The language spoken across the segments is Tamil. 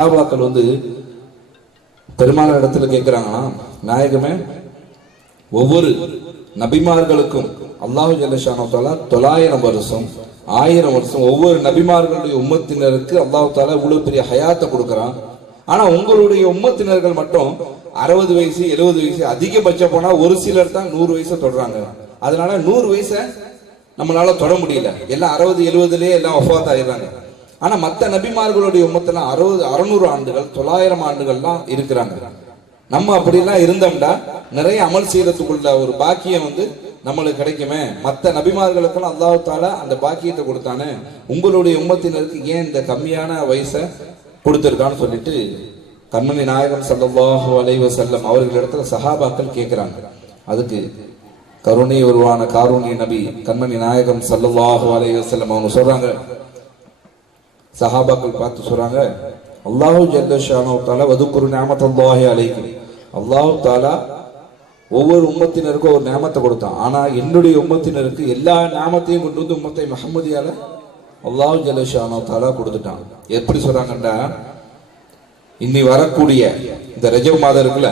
சகாபாக்கள் வந்து பெருமான இடத்துல கேட்கிறாங்கன்னா நாயகமே ஒவ்வொரு நபிமார்களுக்கும் அல்லாஹு ஜல்லஷானோ தொள்ளாயிரம் வருஷம் ஆயிரம் வருஷம் ஒவ்வொரு நபிமார்களுடைய உம்மத்தினருக்கு அல்லாஹு தாலா இவ்வளவு பெரிய ஹயாத்தை கொடுக்குறான். ஆனா உங்களுடைய உம்மத்தினர்கள் மட்டும் அறுபது வயசு எழுபது வயசு அதிகபட்சம் போனா ஒரு சிலர் தான் நூறு வயசை தொடுறாங்க. அதனால நூறு வயசை நம்மளால தொட முடியல. எல்லாம் அறுபது எழுபதுலயே எல்லாம் ஒஃபாத் ஆயிடுறாங்க. ஆனால் மற்ற நபிமார்களுடைய உமத்தில் அறுபது அறுநூறு ஆண்டுகள் தொள்ளாயிரம் ஆண்டுகள்லாம் இருக்கிறாங்க. நம்ம அப்படிலாம் இருந்தோம்னா நிறைய அமல் செய்யறதுக்குள்ள ஒரு பாக்கியம் வந்து நம்மளுக்கு கிடைக்குமே. மற்ற நபிமார்களுக்கெல்லாம் அல்லாஹ் அந்த பாக்கியத்தை கொடுத்தானே. உங்களுடைய உம்மத்தினருக்கு ஏன் இந்த கம்மியான வயசை கொடுத்துருக்கான்னு சொல்லிட்டு கண்மணி நாயகம் ஸல்லல்லாஹு அலைஹி செல்லம் அவர்களிடத்துல சஹாபாக்கள் கேட்குறாங்க அதுக்கு கருணை உருவான காரூணி நபி கண்மணி நாயகம் ஸல்லல்லாஹு அலைவ செல்லம் அவங்க சொல்றாங்க சஹாபாக்கள் பார்த்து சொல்றாங்க அல்லாஹு ஜல்லஷானோ தாலா வதுக்குரு நியாமத்தல்லாஹி அழைக்கும் அல்லாஹு தாலா ஒவ்வொரு உம்மத்தினருக்கும் ஒரு நியாமத்தை கொடுத்தான். ஆனா என்னுடைய உம்மத்தினருக்கு எல்லா நியாமத்தையும் கொண்டு வந்து உம்மத்தை மஹமதியால் அல்லாஹு ஜல்லஷானோ தாலா கொடுத்துட்டான். எப்படி சொல்கிறாங்கண்டா இன்னி வரக்கூடிய இந்த ரஜப மாதம் இருக்குல்ல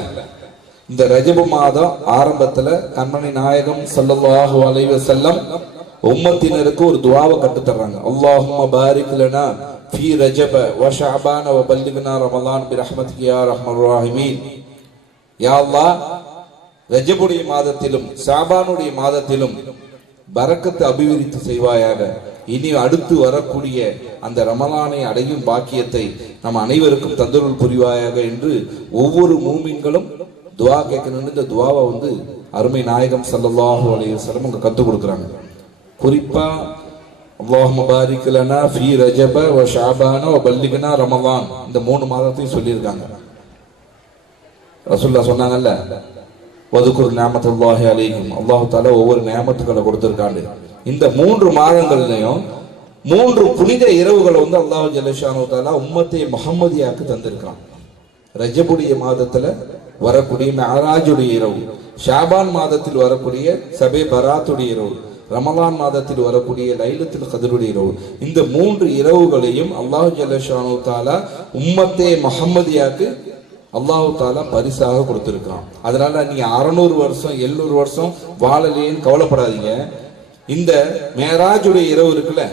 இந்த ரஜப மாதம் ஆரம்பத்தில் கண்மணி நாயகம் சல்லல்லாஹு அலைவ செல்லம் உம்மத்தினருக்கு ஒரு துவாவை கட்டுத்தர்றாங்க. அல்லாஹும் பாரிக்கலனா في رجب وشعبان وبلغنا வ برحمتك வ رحم ரமலான் يا الله ரஹ்மர் ரஹீமீன் யா அல்லாஹ் ரஜபுடைய மாதத்திலும் சாபானுடைய மாதத்திலும் பரக்கத்து அபிவிருத்தி செய்வாயாக. இனி அடுத்து வரக்கூடிய அந்த ரமலானை அடையும் பாக்கியத்தை நம் அனைவருக்கும் தந்தருள் புரிவாயாக என்று ஒவ்வொரு மூமின்களும் துவா கேட்கணும்னு இந்த துவாவை வந்து அருமை நாயகம் ஸல்லல்லாஹு அலைஹி வஸல்லம் கற்றுக் கொடுக்குறாங்க. குறிப்பாக அல்லாஹும் பாரிக் லனா ரஜப வ ஷாபானோ வ பல்லிகனா ரமலான். இந்த மூணு மாதத்தையும் சொல்லியிருக்காங்க. ரசுல்லா சொன்னாங்கல்ல வதுக்குர் நியாமத்துல்லாஹி அலைக்கும் அல்லாஹு தாலா ஒவ்வொரு நியாமத்துக்களை கொடுத்துருக்காண்டு. இந்த மூன்று மாதங்கள்லையும் மூன்று புனித இரவுகளை வந்து அல்லாஹ் ஜலஷானு தாலா உம்மத்தை முஹம்மதியாக்கு தந்திருக்கான். ரஜபுடைய மாதத்துல வரக்கூடிய மெஹராஜுடைய இரவு ஷாபான் மாதத்தில் வரக்கூடிய சபே பராத்துடைய இரவு ரமலான் மாதத்தில் வரக்கூடிய லைலத்தில் கதருடைய இரவு. இந்த மூன்று இரவுகளையும் அல்லாஹு ஜல்லஷானு தாலா உம்மத்தே மஹம்மதியாக்கு அல்லாஹு தாலா பரிசாக கொடுத்துருக்கான் அதனால நீ அறநூறு வருஷம் எழுநூறு வருஷம் வாழலையேன்னு கவலைப்படாதீங்க. இந்த மேராஜுடைய இரவு இருக்குல்ல?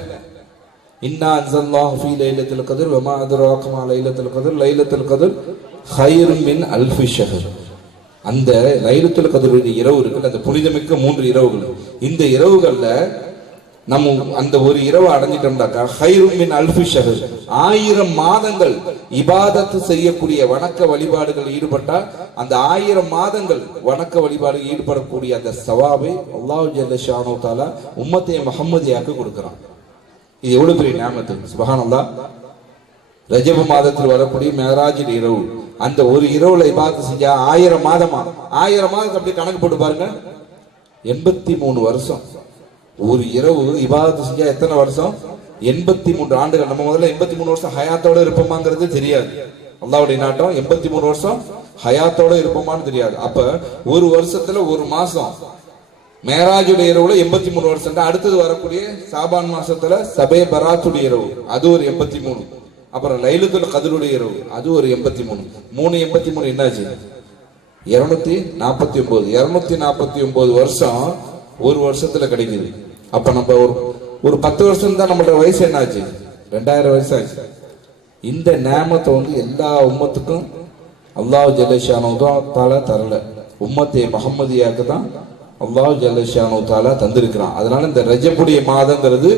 இன்னா அன்சல்லாஹ் ஃபீ லைலத்தில் கதிர் வமா அத்ராக லைலத்தில் கதிர் கத்ர் லைலத்துல் கத்ர் ஹைரும் மின் அல்ஃபி ஷஹர். அந்த லைலத்துல் கத்ருடைய இரவு இருக்குல்ல அந்த புனிதமிக்க மூன்று இரவுகள். இந்த இரவுகள்ல நம்ம அந்த ஒரு இரவு அடைஞ்சிட்டோம்னாக்கா ஹைருமின் மின் ஆயிரம் மாதங்கள் இபாதத்து செய்யக்கூடிய வணக்க வழிபாடுகள் ஈடுபட்டா அந்த ஆயிரம் மாதங்கள் வணக்க வழிபாடு ஈடுபடக்கூடிய அந்த சவாபை அல்லாஹ் ஜல்லஷானோ தாலா உம்மத்தை மஹம்மதியாக்கு கொடுக்குறான். இது எவ்வளவு பெரிய நியமத்து சுபஹானல்லா ரஜப மாதத்தில் வரக்கூடிய மேராஜின் இரவு. அந்த ஒரு இரவுல பார்த்து செஞ்சா ஆயிரம் மாதமா? ஆயிரம் மாதத்தை அப்படியே கணக்கு போட்டு பாருங்க. எண்பத்தி மூணு வருஷம். ஒரு இரவு இபாதத்து செஞ்சா எத்தனை வருஷம்? எண்பத்தி மூன்று ஆண்டுகள். நம்ம முதல்ல எண்பத்தி மூணு வருஷம் ஹயாத்தோட இருப்போமாங்கிறது தெரியாது. அல்லாவுடைய நாட்டம் எண்பத்தி மூணு வருஷம் ஹயாத்தோட இருப்போமான்னு தெரியாது. அப்ப ஒரு வருஷத்துல ஒரு மாசம். மேராஜுடைய இரவுல எண்பத்தி மூணு வருஷம். தான் அடுத்தது வரக்கூடிய சாபான் மாசத்துல சபே பராத்துடைய இரவு. அது ஒரு எண்பத்தி மூணு அப்புறம் லைலுத்துல் கதிருடைய இரவு. அது ஒரு எண்பத்தி மூணு மூணு எண்பத்தி மூணு என்னாச்சு? இரநூத்தி நாற்பத்தி ஒன்பது இரநூத்தி நாற்பத்தி ஒன்பது வருஷம் ஒரு வருஷத்துல கிடைக்குது. அப்ப நம்ம ஒரு ஒரு பத்து வருஷம் தான் நம்மளோட வயசு என்னாச்சு? ரெண்டாயிரம் வயசு ஆச்சு இந்த நேமத்தை வந்து எல்லா உம்மத்துக்கும் அல்லாஹ் ஜல்லஷானோ தான் தால தரல. உம்மத்தை மஹம்மதியாக்கு தான் அல்லாஹ் ஜல்லஷானு தாலா தந்திருக்கிறான். அதனால இந்த ரஜப்புடைய மாதங்கிறது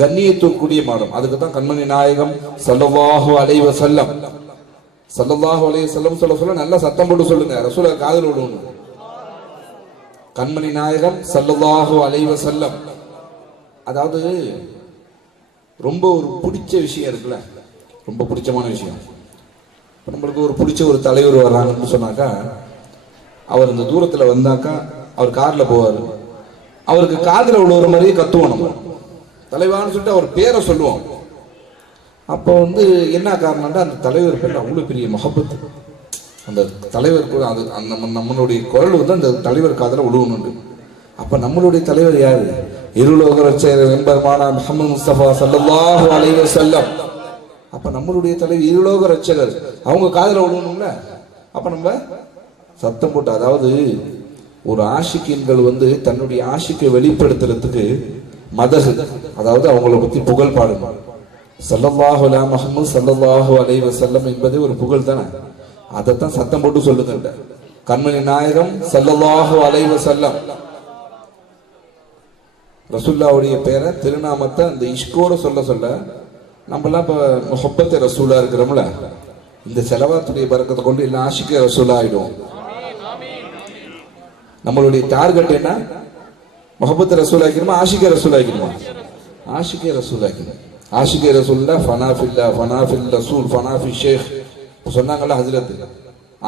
கண்ணியத்துக்குரிய மாதம். அதுக்கு தான் கண்மணி நாயகம் சல்லவாஹு அலைவ செல்லம் சல்லல்லாஹு அலைய செல்லம் சொல்ல சொல்ல நல்லா சத்தம் போட்டு சொல்லுங்க. ரசூல காதல் விடணும் கண்மணி நாயகம் சல்லல்லாஹு அலைவ செல்லம் அதாவது ரொம்ப ஒரு பிடிச்ச விஷயம் இருக்குல்ல? ரொம்ப பிடிச்சமான விஷயம். நம்மளுக்கு ஒரு பிடிச்ச ஒரு தலைவர் வர்றாங்கன்னு சொன்னாக்கா அவர் இந்த தூரத்துல வந்தாக்கா அவர் கார்ல போவார். அவருக்கு காதில் விழுவுற மாதிரியே கத்துவோம் நம்ம. தலைவான்னு சொல்லிட்டு அவர் பேரை சொல்லுவோம் அப்போ வந்து என்ன காரணம்னா அந்த தலைவர் பேர் அவ்வளோ பெரிய மொஹப்பத்து அந்த தலைவர் கூட அது அந்த நம்மளுடைய குரல் வந்து அந்த தலைவர் காதில் விழுவணுண்டு. அப்போ நம்மளுடைய தலைவர் யார்? இருலோக ரட்சகர் முகமது முஸ்தபா சல்லாஹு அலைவர் செல்லம் அப்போ நம்மளுடைய தலைவர் இருலோக ரட்சகர். அவங்க காதில் விழுவணும்ல? அப்போ நம்ம சத்தம் போட்டு அதாவது ஒரு ஆஷிக்கின்கள் வந்து தன்னுடைய ஆஷிக்கை வெளிப்படுத்துறதுக்கு மதகு. அதாவது அவங்கள பத்தி புகழ் பாடும் சல்லல்லாஹு அலா முஹம்மது சல்லல்லாஹு அலைஹி வஸல்லம் என்பதே ஒரு புகழ் தானே? அதைத்தான் சத்தம் போட்டு சொல்லுங்க கண்மணி நாயகம் சல்லல்லாஹு அலைவ செல்லம் ரசுல்லாவுடைய பேரை திருநாமத்தை அந்த இஷ்கோட சொல்ல சொல்ல நம்மளாம் இப்போ முஹப்பத்து ரசூலா இருக்கிறோம்ல இந்த செலவாத்துடைய பறக்கத்தை கொண்டு இல்லை ஆஷிக்க ரசூலா ஆயிடும் நம்மளுடைய டார்கெட் என்ன? முகப்பத்து ரசூல் ஆக்கணுமா ஆஷிக்க ரசூல் ஆக்கணுமா ஆஷிக ரசூல் ஆக்கணும் ஆஷிக ரசூல்லா ஃபனாஃபில்லா ஃபனாஃபில் ரசூல் ஃபனாஃபி ஷேக். சொன்னாங்கல்ல ஹசரத்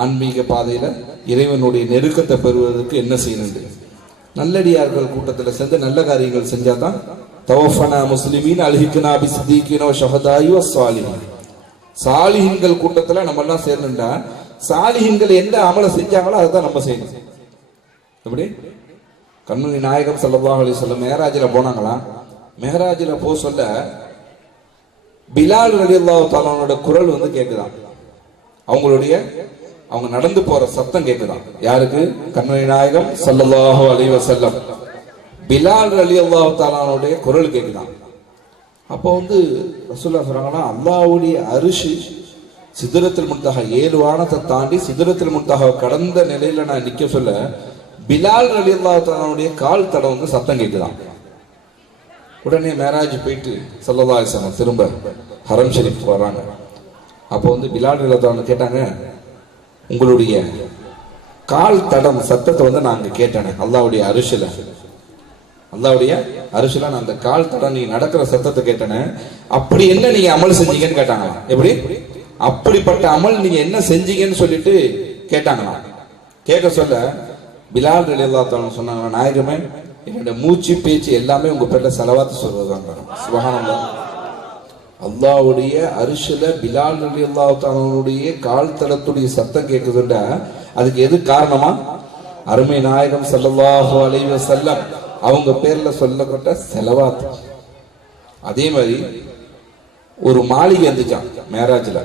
ஆன்மீக பாதையில் இறைவனுடைய நெருக்கத்தை பெறுவதற்கு என்ன செய்யணும் நல்லடியார்கள் கூட்டத்தில் சேர்ந்து நல்ல காரியங்கள் செஞ்சால் தான் தவஃபனா முஸ்லிமீன் அல்ஹிக்னா பி சித்திகினோ ஷஹதாயு சாலிஹின் சாலிஹின்கள் கூட்டத்தில் நம்ம எல்லாம் சாலிஹின்கள் எந்த அமலை செஞ்சாங்களோ அதை தான் நம்ம செய்யணும். எப்படி? கண்மணி நாயகம் ஸல்லல்லாஹு அலைஹி சொல்ல மேராஜில் போனாங்களாம். மேராஜில் போக சொல்ல பிலால் ரலியல்லாஹு தாலானோட குரல் வந்து கேட்குதான் அவங்களுடைய அவங்க நடந்து போற சத்தம் கேட்குதான் யாருக்கு? கண்மணி நாயகம் ஸல்லல்லாஹு அலி வசல்லம் பிலால் ரலியல்லாஹு தாலானுடைய குரல் கேட்குதான் அப்போ வந்து ரசூல்லா சொல்றாங்கன்னா அல்லாஹ்வுடைய அரிசி சிதறத்தில் முன்தாக ஏழு வானத்தை தாண்டி சிதறத்தில் முன்தாக கடந்த நிலையில நான் நிக்க சொல்ல பிலால் அலி அல்லாஹனுடைய கால் தடம் வந்து சத்தம் கேட்குதான். உடனே மேராஜ் போயிட்டு சல்லல்லா அலிஸ்லாம் திரும்ப ஹரம் ஷெரீஃப் வர்றாங்க அப்போ வந்து பிலால் அலி கேட்டாங்க உங்களுடைய கால் தடம் சத்தத்தை வந்து நான் அங்கே கேட்டேனே அல்லாவுடைய அரிசில அல்லாவுடைய அரிசில நான் அந்த கால் தடம் நீ நடக்கிற சத்தத்தை கேட்டேனே அப்படி என்ன நீங்க அமல் செஞ்சீங்கன்னு கேட்டாங்களா எப்படி? அப்படிப்பட்ட அமல் நீங்க என்ன செஞ்சீங்கன்னு சொல்லிட்டு கேட்டாங்களா கேட்க சொல்ல பிலால் ரலியல்லாஹு சொன்னாங்க நாயகமே என்னோட மூச்சு பேச்சு எல்லாமே உங்க பேர்ல செலவாத்து சொல்றதாங்க சுபகானந்தா அல்லாவுடைய அரிசில பிலால் ரலியல்லாஹு தஆலாவுடைய கால் தளத்துடைய சத்தம் கேட்குதுண்டா அதுக்கு எது காரணமா? அருமை நாயகம் ஸல்லல்லாஹு அலைவ செல்லம் அவங்க பேர்ல சொல்லப்பட்ட செலவாத்து. அதே மாதிரி ஒரு மாளிகை இருந்துச்சான் மேராஜில்.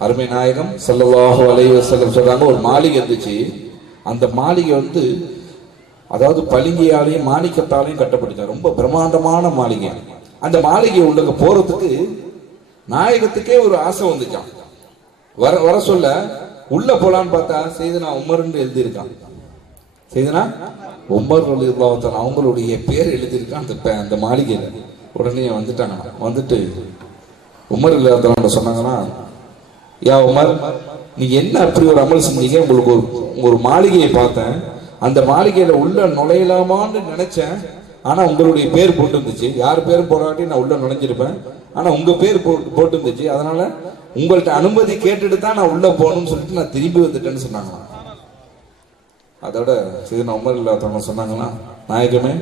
அருமை நாயகம் ஸல்லல்லாஹு அலைவ செல்லம் சொல்றாங்க ஒரு மாளிகை இருந்துச்சு அந்த மாளிகை வந்து அதாவது பளிங்கையாலையும் மாணிக்கத்தாலையும் கட்டப்பட்டுச்சு. ரொம்ப பிரம்மாண்டமான மாளிகை. அந்த மாளிகை உள்ளங்க போறதுக்கு நாயகத்துக்கே ஒரு ஆசை வந்துச்சான் வர வர சொல்ல உள்ள போலான்னு பார்த்தா செய்தனா உமர்ன்னு எழுதியிருக்கான். செய்தனா உமர் ரலியல்லாஹு அவங்களுடைய பேர் எழுதியிருக்கான் அந்த அந்த மாளிகையில. உடனே வந்துட்டாங்க வந்துட்டு உமர் இல்லாதவன் சொன்னாங்கன்னா யா உமர் நீங்க என்ன அப்படி ஒரு அமல் செஞ்சீங்க உங்களுக்கு ஒரு ஒரு மாளிகையை பார்த்தேன். அந்த மாளிகையில உள்ள நுழையலாமான்னு நினைச்சேன். ஆனா உங்களுடைய பேர் போட்டு இருந்துச்சு யார் பேரும் போடாட்டி நான் உள்ள நுழைஞ்சிருப்பேன். ஆனா உங்க பேர் போட்டு போட்டு இருந்துச்சு அதனால உங்கள்ட்ட அனுமதி கேட்டுட்டு தான் நான் உள்ள போகணும்னு சொல்லிட்டு நான் திரும்பி வந்துட்டேன்னு சொன்னாங்களாம் அதோட சரி உமர் இல்லாதவங்க சொன்னாங்கன்னா நாயகமே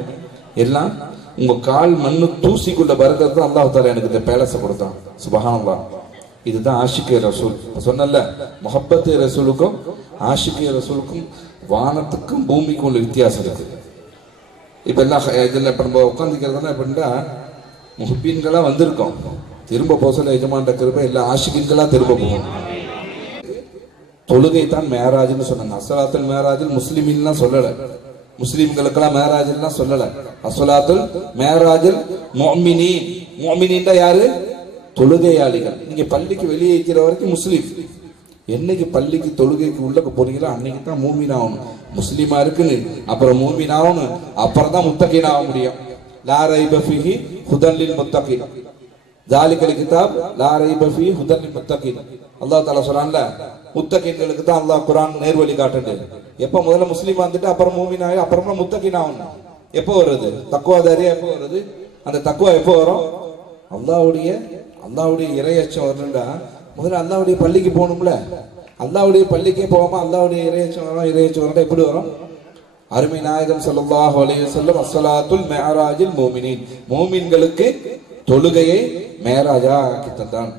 எல்லாம் உங்க கால் மண்ணு தூசிக்குள்ள பறக்கிறது தான் அல்லாஹ் எனக்கு இந்த பேலஸை கொடுத்தான். சுபஹானல்லாஹ். இதுதான் ஆஷிகே ரசூல். சொன்னல முஹப்பத்து ரசூலுக்கும் ஆஷிகே ரசூலுக்கும் வானத்துக்கும் பூமிக்கும் உள்ள வித்தியாசம் இருக்கு. இப்ப எல்லாம் இதில் இப்ப நம்ம உட்காந்துக்கிறதுனா எப்படின்னா முஹப்பீன்களா வந்திருக்கோம். திரும்ப கோசன் எஜமாண்ட இருக்கிறப்ப எல்லா ஆஷிகின்களா திரும்ப போகணும் தொழுகை தான் மேராஜ்னு சொன்னாங்க. அசலாத்துல் மேராஜில் முஸ்லிமின்லாம் சொல்லல. முஸ்லிம்களுக்கெல்லாம் மேராஜ்லாம் சொல்லல. அசலாத்துல் மேராஜில் மொமினி மொமினின்டா யாரு? தொழுகையாளிகள். நீங்கள் பள்ளிக்கு வெளியே இருக்கிற வரைக்கும் முஸ்லீம். என்னைக்கு பள்ளிக்கு தொழுகைக்கு உள்ள போறீங்களோ அன்னைக்கு தான் மூமின் ஆகணும் முஸ்லீமா இருக்குன்னு. அப்புறம் மூமின் ஆகணும் அப்புறம் தான் முத்தகின் ஆக முடியும். லா பஃபிஹி ஹுதல்லில் முத்தகின். ஜாலிக்கல் கிதாப் லாரை பஃபி ஹுதல்லில் முத்தகின். அல்லா அல்லாஹ் சொல்றான்ல முத்தகின்களுக்கு தான் அல்லாஹ் குரான் நேர்வழி காட்டுது. எப்போ முதல்ல முஸ்லீம் வந்துட்டு அப்புறம் மூமின் ஆகி அப்புறமா முத்தகின் ஆகணும். எப்போ வருது தக்குவாதாரியா எப்போ வருது அந்த தக்குவா எப்போ வரும்? அல்லாவுடைய அல்லாவுடைய இறையச்சம் வரணுண்டா முதல்ல அல்லாவுடைய பள்ளிக்கு போகணும்ல. அல்லாவுடைய பள்ளிக்கே போகாமல் அல்லாவுடைய இறையச்சம் வரும் இறையச்சம் வரணும் எப்படி வரும்? அருமை நாயகம் ஸல்லல்லாஹு அலைஹி செல்லும் அஸ்ஸலாத்துல் மேராஜில் மோமினின் மோமின்களுக்கு தொழுகையை மேராஜா ஆக்கி தந்தான்.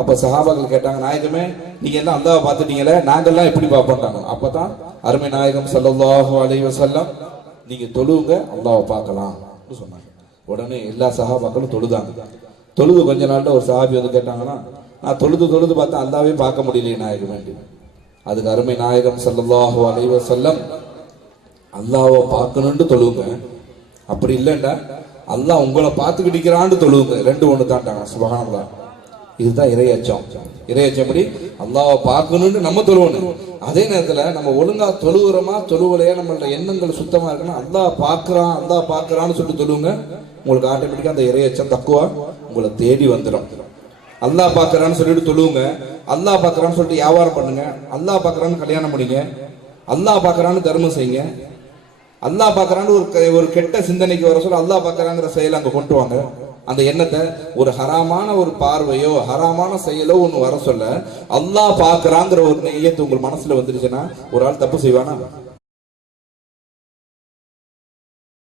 அப்ப சஹாபாக்கள் கேட்டாங்க நாயகமே நீங்க என்ன அந்தாவை பார்த்துட்டீங்களே நாங்கெல்லாம் எப்படி பார்ப்போம்ட்டாங்க? அப்பதான் அருமை நாயகம் சல்லாஹு அலைய செல்லம் நீங்க தொழுவுங்க அல்லாவை பார்க்கலாம். சொன்னாங்க. உடனே எல்லா சகாபாக்களும் தொழுதாங்க. தொழுது கொஞ்ச நாளில் ஒரு சாபி வந்து கேட்டாங்கன்னா நான் தொழுது தொழுது பார்த்தா அல்லாவே பார்க்க முடியலையே நாயகம் வேண்டி அதுக்கு அருமை நாயகம் ஸல்லல்லாஹு அலைவ செல்லம் அல்லாவை பார்க்கணுன்ட்டு தொழுவுங்க அப்படி இல்லைண்டா அல்லாஹ் உங்களை பார்த்துக்கிட்டிக்கிறான்னு தொழுவுங்க ரெண்டு ஒன்று தாண்டாங்க சுபகானல்லா இதுதான் இறையச்சம் இறையச்சப்படி அல்லாவை பார்க்கணுன்னு நம்ம தொழுவணும். அதே நேரத்தில் நம்ம ஒழுங்காக தொழுகிறோமா தொழுவலையா நம்மளோட எண்ணங்கள் சுத்தமாக இருக்குன்னா அல்லா பார்க்குறான் அல்லா பார்க்கறான்னு சொல்லிட்டு தொழுவுங்க உங்களுக்கு ஆட்டோமேட்டிக்காக அந்த இறையச்சம் தக்குவா? உங்களை தேடி வந்துடும் அல்லாஹ் பார்க்குறான்னு சொல்லிட்டு தொழுவுங்க. அல்லாஹ் பார்க்கறான்னு சொல்லிட்டு வியாபாரம் பண்ணுங்க. அல்லாஹ் பார்க்குறான்னு கல்யாணம் பண்ணுங்க அல்லாஹ் பார்க்கறான்னு தர்மம் செய்யுங்க. அல்லா பார்க்கறான்னு ஒரு ஒரு கெட்ட சிந்தனைக்கு வர சொல்ல அல்லா பார்க்குறாங்கிற செயலை அங்கே கொண்டு வாங்க. அந்த எண்ணத்தை ஒரு ஹராமான ஒரு பார்வையோ ஹராமான செயலோ ஒன்று வர சொல்ல அல்லாஹ் பார்க்குறாங்கிற ஒரு நெய்யத்து உங்கள் மனசில் வந்துருச்சுன்னா ஒரு ஆள் தப்பு செய்வானா?